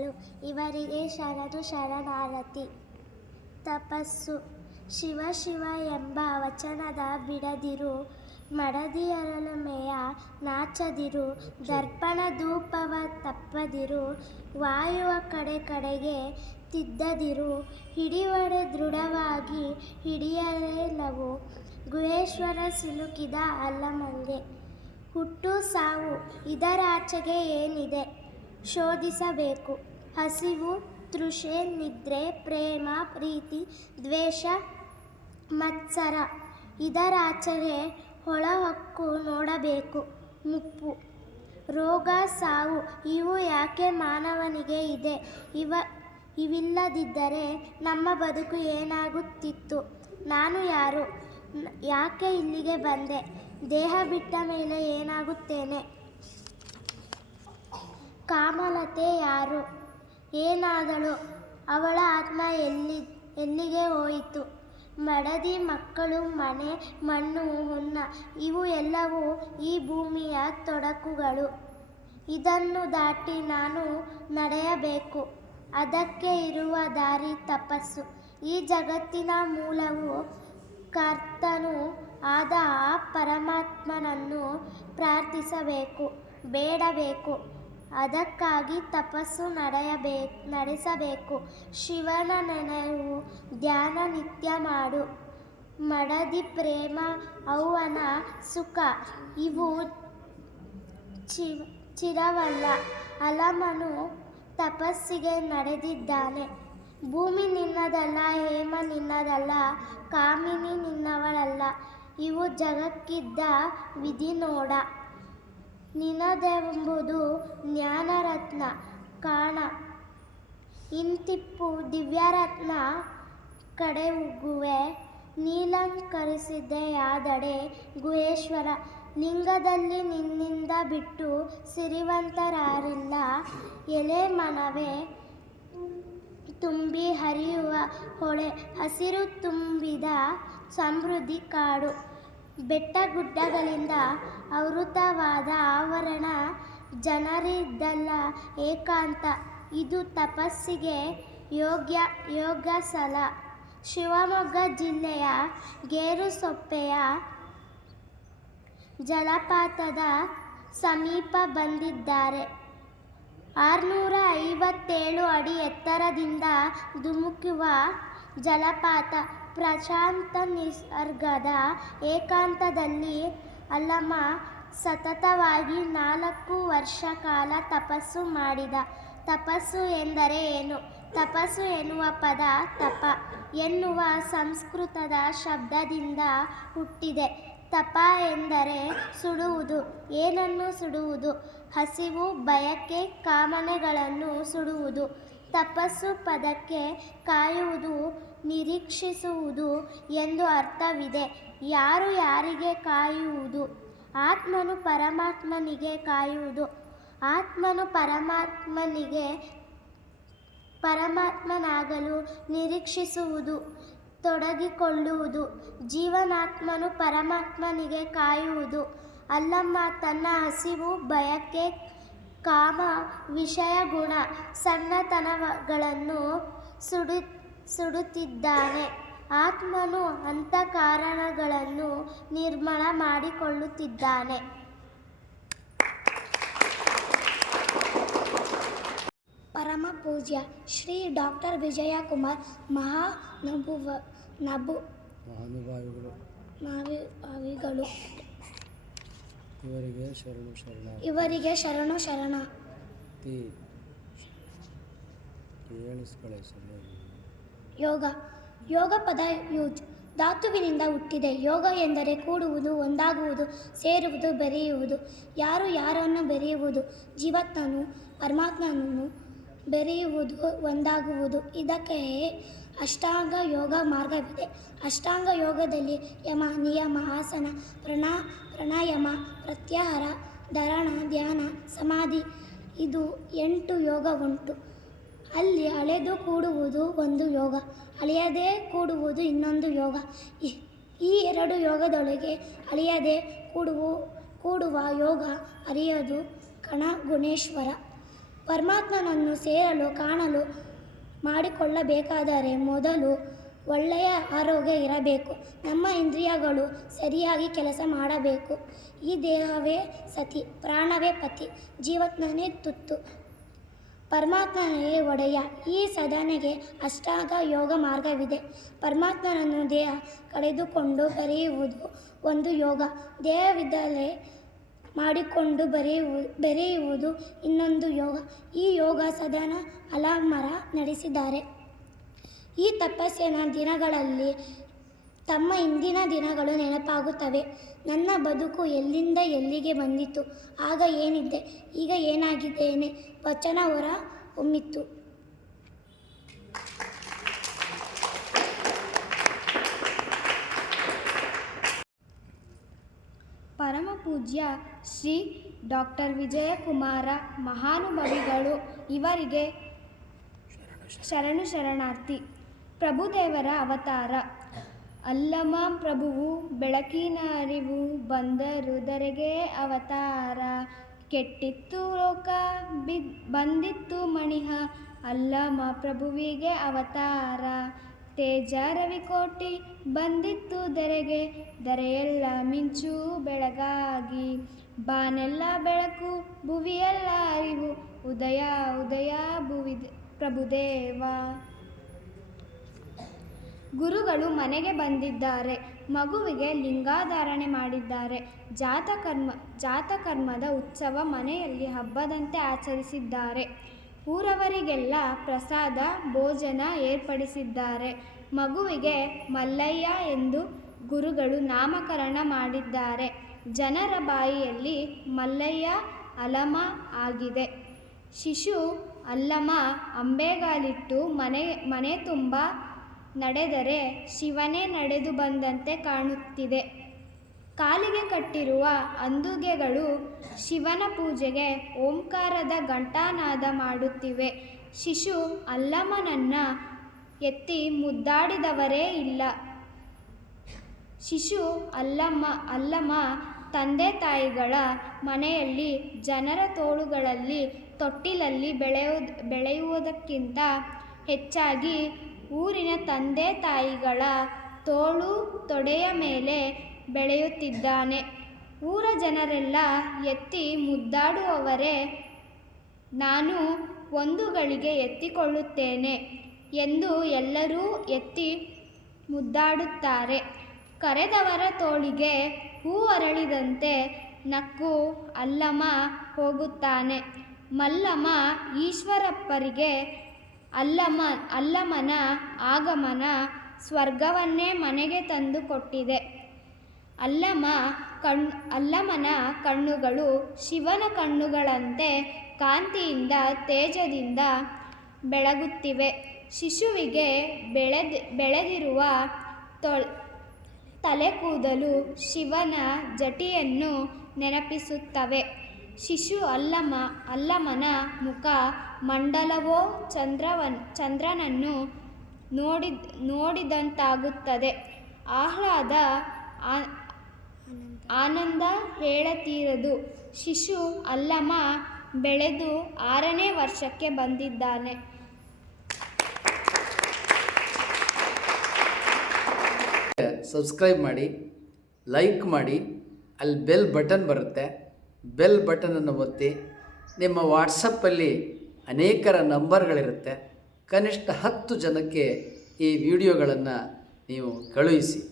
ಕುಮಾರ ಇವರಿಗೆ ಶರಣು ಶರಣಾರತಿ. ತಪಸ್ಸು. ಶಿವ ಶಿವ ಎಂಬ ವಚನದ ಬಿಡದಿರು ಮಡದಿಯರೊಲಮೆಯ ನಾಚದಿರು, ದರ್ಪಣ ಧೂಪವ ತಪ್ಪದಿರು, ವಾಯುವ ಕಡೆ ಕಡೆಗೆ ತಿದ್ದದಿರು, ಹಿಡಿವಡೆ ದೃಢವಾಗಿ ಹಿಡಿಯಲೇಲವು ಗುಹೇಶ್ವರ ಸಿಲುಕಿದ ಅಲ್ಲಮಂಗೆ ಹುಟ್ಟು ಸಾವು ಇದರಾಚೆಗೆ ಏನಿದೆ? ಶೋಧಿಸಬೇಕು. ಹಸಿವು, ತೃಷೆ, ನಿದ್ರೆ, ಪ್ರೇಮ, ಪ್ರೀತಿ, ದ್ವೇಷ, ಮತ್ಸರ. ಇದರಾಚೆಗೆ ಹೊಳಹೊಕ್ಕು ನೋಡಬೇಕು. ಮುಪ್ಪು ರೋಗ, ಸಾವು, ಇವು ಯಾಕೆ ಮಾನವನಿಗೆ ಇದೆ? ಇವ, ಇವಿಲ್ಲದಿದ್ದರೆ ನಮ್ಮ ಬದುಕು ಏನಾಗುತ್ತಿತ್ತು? ನಾನು ಯಾರು? ಯಾಕೆ ಇಲ್ಲಿಗೆ ಬಂದೆ? ದೇಹ ಬಿಟ್ಟ ಮೇಲೆ ಏನಾಗುತ್ತೇನೆ? ಕಾಮಲತೆ ಯಾರು? ಏನಾದಳು? ಅವಳ ಆತ್ಮ ಎಲ್ಲಿ, ಎಲ್ಲಿಗೆ ಹೋಯಿತು? ಮಡದಿ ಮಕ್ಕಳು, ಮನೆ, ಮಣ್ಣು, ಹೊನ್ನ, ಇವು ಎಲ್ಲವೂ ಈ ಭೂಮಿಯ ತೊಡಕುಗಳು. ಇದನ್ನು ದಾಟಿ ನಾನು ನಡೆಯಬೇಕು. ಅದಕ್ಕೆ ಇರುವ ದಾರಿ ತಪಸ್ಸು. ಈ ಜಗತ್ತಿನ ಮೂಲವು ಕರ್ತನು ಆದ ಆ ಪರಮಾತ್ಮನನ್ನು ಪ್ರಾರ್ಥಿಸಬೇಕು, ಬೇಡಬೇಕು. ಅದಕ್ಕಾಗಿ ತಪಸ್ಸು ನಡೆಯಬೇ ನಡೆಸಬೇಕು. ಶಿವನ ನೆನೆವು ಧ್ಯಾನ ನಿತ್ಯ ಮಾಡು. ಮಡದಿ ಪ್ರೇಮ, ಅವ್ವನ ಸುಖ. ಇವು ಚಿ, ಚಿರವಲ್ಲ. ಅಲಮನು ತಪಸ್ಸಿಗೆ ನಡೆದಿದ್ದಾನೆ. ಭೂಮಿ ನಿನ್ನದಲ್ಲ, ಹೇಮ ನಿನ್ನದಲ್ಲ, ಕಾಮಿನಿ ನಿನ್ನವಳಲ್ಲ. ಇವು ಜಗಕ್ಕಿದ್ದ ವಿಧಿ ನೋಡ ನಿನದೆಂಬುದು ಜ್ಞಾನರತ್ನ. ಕಾಣ. ಇಂತಿಪ್ಪು ದಿವ್ಯರತ್ನ ಕಡೆ ಉಗ್ಗುವೆ ನೀಲಂಕರಿಸಿದೆಯಾದಡೆ ಗುಹೇಶ್ವರ. ಲಿಂಗದಲ್ಲಿ ನಿನ್ನಿಂದ ಬಿಟ್ಟು ಸಿರಿವಂತರಾರಿಲ್ಲ. ಎಲೆ ಮನವೇ ತುಂಬಿ ಹರಿಯುವ ಹೊಳೆ. ಹಸಿರು ತುಂಬಿದ ಸಮೃದ್ಧಿ ಕಾಡು. ಬೆಟ್ಟಗುಡ್ಡಗಳಿಂದ ಆವೃತವಾದ ಆವರಣ ಜನರಿದ್ದಲ್ಲ ಏಕಾಂತ. ಇದು ತಪಸ್ಸಿಗೆ ಯೋಗ್ಯ ಯೋಗ ಸ್ಥಳ ಶಿವಮೊಗ್ಗ ಜಿಲ್ಲೆಯ ಗೇರುಸೊಪ್ಪೆಯ ಜಲಪಾತದ ಸಮೀಪ ಬಂದಿದ್ದಾರೆ. ಆರುನೂರ ಐವತ್ತೇಳು ಅಡಿ ಎತ್ತರದಿಂದ ಧುಮುಕುವ ಜಲಪಾತ. ಪ್ರಶಾಂತ ನಿಸರ್ಗದ ಏಕಾಂತದಲ್ಲಿ ಅಲ್ಲಮ್ಮ ಸತತವಾಗಿ ನಾಲ್ಕು ವರ್ಷ ಕಾಲ ತಪಸ್ಸು ಮಾಡಿದ. ತಪಸ್ಸು ಎಂದರೆ ಏನು? ತಪಸ್ಸು ಎನ್ನುವ ಪದ ತಪ. ಎನ್ನುವ ಸಂಸ್ಕೃತದ ಶಬ್ದದಿಂದ ಹುಟ್ಟಿದೆ. ತಪ ಎಂದರೆ ಸುಡುವುದು. ಏನನ್ನು ಸುಡುವುದು? ಹಸಿವು, ಬಯಕೆ, ಕಾಮನೆಗಳನ್ನು ಸುಡುವುದು. ತಪಸ್ಸು ಪದಕ್ಕೆ ಕಾಯುವುದು, ನಿರೀಕ್ಷಿಸುವುದು ಎಂದು ಅರ್ಥವಿದೆ. ಯಾರು ಯಾರಿಗೆ ಕಾಯುವುದು? ಆತ್ಮನು ಪರಮಾತ್ಮನಿಗೆ ಕಾಯುವುದು. ಆತ್ಮನು ಪರಮಾತ್ಮನಿಗೆ ಪರಮಾತ್ಮನಾಗಲು ನಿರೀಕ್ಷಿಸುವುದು, ತೊಡಗಿಕೊಳ್ಳುವುದು. ಜೀವನಾತ್ಮನು ಪರಮಾತ್ಮನಿಗೆ ಕಾಯುವುದು. ಅಲ್ಲಮ್ಮ, ತನ್ನ ಹಸಿವು ಬಯಕೆ ಕಾಮ ವಿಷಯ ಗುಣ ಸಣ್ಣತನಗಳನ್ನು ಸುಡು ಸುಡುತ್ತಿದ್ದಾನೆ. ಆತ್ಮನು ಅಂತಃಕಾರಣಗಳನ್ನು ನಿರ್ಮಾಣ ಮಾಡಿಕೊಳ್ಳುತ್ತಿದ್ದಾನೆ. ಪರಮ ಪೂಜ್ಯ ಶ್ರೀ ಡಾಕ್ಟರ್ ವಿಜಯಕುಮಾರ್ ಮಹಾ ನಬುವ ನಬು ಮಹಾನುಭಾವಿಗಳು ಇವರಿಗೆ ಶರಣು ಶರಣ. ಇವರಿಗೆ ಶರಣು ಶರಣ. ತಿ. ಕೇಳಿಸ್ಕೊಳ್ಳಿ ಸರಿಯಾಗಿ ಯೋಗ. ಯೋಗ ಪದ ಯೂಜ್. ಧಾತುವಿನಿಂದ ಹುಟ್ಟಿದೆ. ಯೋಗ ಎಂದರೆ ಕೂಡುವುದು ಒಂದಾಗುವುದು ಸೇರುವುದು ಬೆರೆಯುವುದು. ಯಾರು ಯಾರನ್ನು ಬೆರೆಯುವುದು? ಜೀವಾತ್ಮನು ಪರಮಾತ್ಮನನ್ನು ಬೆರೆಯುವುದು ಒಂದಾಗುವುದು. ಇದಕ್ಕೆ ಅಷ್ಟಾಂಗ ಯೋಗ ಮಾರ್ಗವಿದೆ. ಅಷ್ಟಾಂಗ ಯೋಗದಲ್ಲಿ ಯಮ ನಿಯಮ ಆಸನ ಪ್ರಣ ಪ್ರಾಣಾಯಾಮ, ಪ್ರತ್ಯಾಹಾರ, ಧರಣ, ಧ್ಯಾನ, ಸಮಾಧಿ ಇದು ಎಂಟು ಯೋಗ ಉಂಟು. ಅಲ್ಲಿ ಅಳೆದು ಕೂಡುವುದು ಒಂದು ಯೋಗ, ಅಳೆಯದೇ ಕೂಡುವುದು ಇನ್ನೊಂದು ಯೋಗ. ಈ- ಎರಡು ಯೋಗದೊಳಗೆ ಅಳೆಯದೆ ಕೂಡುವು, ಕೂಡುವ ಯೋಗ ಅರಿಯೋದು ಕಣ ಗುಣೇಶ್ವರ ಪರಮಾತ್ಮನನ್ನು ಸೇರಲು, ಕಾಣಲು ಮಾಡಿಕೊಳ್ಳಬೇಕಾದರೆ ಮೊದಲು ಒಳ್ಳೆಯ ಆರೋಗ್ಯ ಇರಬೇಕು. ನಮ್ಮ ಇಂದ್ರಿಯಗಳು ಸರಿಯಾಗಿ ಕೆಲಸ ಮಾಡಬೇಕು. ಈ ದೇಹವೇ ಸತಿ, ಪ್ರಾಣವೇ ಪತಿ ಜೀವತ್ನೇ ತುತ್ತು. ಪರಮಾತ್ಮನೇ ಒಡೆಯ. ಈ ಸಾಧನೆಗೆ ಅಷ್ಟಾಗ ಯೋಗ ಮಾರ್ಗವಿದೆ. ಪರಮಾತ್ಮನನ್ನು ದೇಹ ಕಳೆದುಕೊಂಡು ಬರೆಯುವುದು ಒಂದು ಯೋಗ. ದೇಹವಿದ್ದಲೇ ಮಾಡಿಕೊಂಡು ಬರೆಯುವು ಬೆರೆಯುವುದು ಇನ್ನೊಂದು ಯೋಗ. ಈ ಯೋಗ ಸದನ ಅಲಾಮರ ನಡೆಸಿದ್ದಾರೆ. ಈ ತಪಸ್ಸಿನ ದಿನಗಳಲ್ಲಿ ತಮ್ಮ ಇಂದಿನ ದಿನಗಳು ನೆನಪಾಗುತ್ತವೆ. ನನ್ನ ಬದುಕು ಎಲ್ಲಿಂದ ಎಲ್ಲಿಗೆ ಬಂದಿತ್ತು ಆಗ ಏನಿದ್ದೆ ಈಗ ಏನಾಗಿದ್ದೇನೆ? ವಚನ ಹೊರ ಹೊಮ್ಮಿತ್ತು ಪರಮ ಪೂಜ್ಯ ಶ್ರೀ ಡಾಕ್ಟರ್ ವಿಜಯಕುಮಾರ ಮಹಾನುಭವಿಗಳು ಇವರಿಗೆ ಶರಣು ಶರಣಾರ್ಥಿ. ಪ್ರಭುದೇವರ ಅವತಾರ. ಅಲ್ಲಮ ಪ್ರಭುವು ಬೆಳಕಿನ ಅರಿವು ಬಂದರುದರೆಗೆ ಅವತಾರ. ಕೆಟ್ಟಿತ್ತು ಲೋಕ, ಬಿದ್, ಬಂದಿತ್ತು ಮಣಿಹ ಅಲ್ಲಮ ಪ್ರಭುವಿಗೆ ಅವತಾರ. ತೇಜ ರವಿಕೋಟಿ ಬಂದಿತ್ತು ದರೆಗೆ, ದರೆಯೆಲ್ಲ ಮಿಂಚು ಬೆಳಗಾಗಿ. ಬಾನೆಲ್ಲ ಬೆಳಕು, ಭುವಿಯೆಲ್ಲ ಅರಿವು, ಉದಯ ಉದಯ ಭುವಿ ಪ್ರಭುದೇವ. ಗುರುಗಳು ಮನೆಗೆ ಬಂದಿದ್ದಾರೆ. ಮಗುವಿಗೆ ಲಿಂಗಾಧಾರಣೆ ಮಾಡಿದ್ದಾರೆ. ಜಾತಕರ್ಮ, ಜಾತಕರ್ಮದ ಉತ್ಸವ ಮನೆಯಲ್ಲಿ ಹಬ್ಬದಂತೆ ಆಚರಿಸಿದ್ದಾರೆ. ಊರವರಿಗೆಲ್ಲ ಪ್ರಸಾದ, ಭೋಜನ ಏರ್ಪಡಿಸಿದ್ದಾರೆ. ಮಗುವಿಗೆ ಮಲ್ಲಯ್ಯ ಎಂದು ಗುರುಗಳು ನಾಮಕರಣ ಮಾಡಿದ್ದಾರೆ. ಜನರ ಬಾಯಿಯಲ್ಲಿ ಮಲ್ಲಯ್ಯ ಅಲಮ ಆಗಿದೆ. ಶಿಶು ಅಲ್ಲಮ, ಅಂಬೆಗಾಲಿಟ್ಟು, ಮನೆ ಮನೆ ತುಂಬ ನಡೆದರೆ ಶಿವನೇ ನಡೆದು ಬಂದಂತೆ ಕಾಣುತ್ತಿದೆ. ಕಾಲಿಗೆ ಕಟ್ಟಿರುವ ಅಂದುಗೆಗಳು ಶಿವನ ಪೂಜೆಗೆ ಓಂಕಾರದ ಘಂಟಾನಾದ ಮಾಡುತ್ತಿವೆ. ಶಿಶು ಅಲ್ಲಮ್ಮನನ್ನು ಎತ್ತಿ ಮುದ್ದಾಡಿದವರೇ ಇಲ್ಲ. ಶಿಶು ಅಲ್ಲಮ್ಮ ಅಲ್ಲಮ್ಮ ತಂದೆ ತಾಯಿಗಳ ಮನೆಯಲ್ಲಿ ಜನರ ತೋಳುಗಳಲ್ಲಿ ತೊಟ್ಟಿಲಲ್ಲಿ ಬೆಳೆಯುವುದು ಬೆಳೆಯುವುದಕ್ಕಿಂತ ಹೆಚ್ಚಾಗಿ ಊರಿನ ತಂದೆ ತಾಯಿಗಳ ತೋಳು ತೊಡೆಯ ಮೇಲೆ ಬೆಳೆಯುತ್ತಿದ್ದಾನೆ. ಊರ ಜನರೆಲ್ಲ ಎತ್ತಿ ಮುದ್ದಾಡುವವರೇ, ನಾನು ಒಂದು ಗಳಿಗೆ ಎತ್ತಿಕೊಳ್ಳುತ್ತೇನೆ ಎಂದು ಎಲ್ಲರೂ ಎತ್ತಿ ಮುದ್ದಾಡುತ್ತಾರೆ. ಕರೆದವರ ತೋಳಿಗೆ ಹೂ ಅರಳಿದಂತೆ ನಕ್ಕು ಅಲ್ಲಮ ಹೋಗುತ್ತಾನೆ. ಮಲ್ಲಮ್ಮ ಈಶ್ವರಪ್ಪರಿಗೆ ಅಲ್ಲಮ, ಅಲ್ಲಮನ ಆಗಮನ ಸ್ವರ್ಗವನ್ನೇ ಮನೆಗೆ ತಂದು ಕೊಟ್ಟಿದೆ. ಅಲ್ಲಮ ಕಣ್, ಅಲ್ಲಮನ ಕಣ್ಣುಗಳು ಶಿವನ ಕಣ್ಣುಗಳಂತೆ ಕಾಂತಿಯಿಂದ ತೇಜದಿಂದ ಬೆಳಗುತ್ತಿವೆ. ಶಿಶುವಿಗೆ ಬೆಳೆದ, ಬೆಳೆದಿರುವ ತೊಳ್, ತಲೆ ಕೂದಲು ಶಿವನ ಜಟಿಯನ್ನು ನೆನಪಿಸುತ್ತವೆ. ಶಿಶು ಅಲ್ಲಮ, ಅಲ್ಲಮನ ಮುಖ ಮಂಡಲವೋ ಚಂದ್ರವನ್, ಚಂದ್ರನನ್ನು ನೋಡಿದ, ನೋಡಿದಂತಾಗುತ್ತದೆ. ಆಹ್ಲಾದ ಆನಂದ ಹೇಳತೀರದು. ಶಿಶು ಅಲ್ಲಮ ಬೆಳೆದು ಆರನೇ ವರ್ಷಕ್ಕೆ ಬಂದಿದ್ದಾನೆ. ಸಬ್ಸ್ಕ್ರೈಬ್ ಮಾಡಿ, ಲೈಕ್ ಮಾಡಿ, ಅಲ್ಲಿ ಬೆಲ್ ಬಟನ್ ಬರುತ್ತೆ. ಬೆಲ್ ಬಟನನ್ನು ಒತ್ತಿ ನಿಮ್ಮ ವಾಟ್ಸಪ್ಪಲ್ಲಿ ಅನೇಕರ ನಂಬರ್ಗಳಿರುತ್ತೆ. ಕನಿಷ್ಠ ಹತ್ತು ಜನಕ್ಕೆ ಈ ವಿಡಿಯೋಗಳನ್ನು ನೀವು ಕಳುಹಿಸಿ.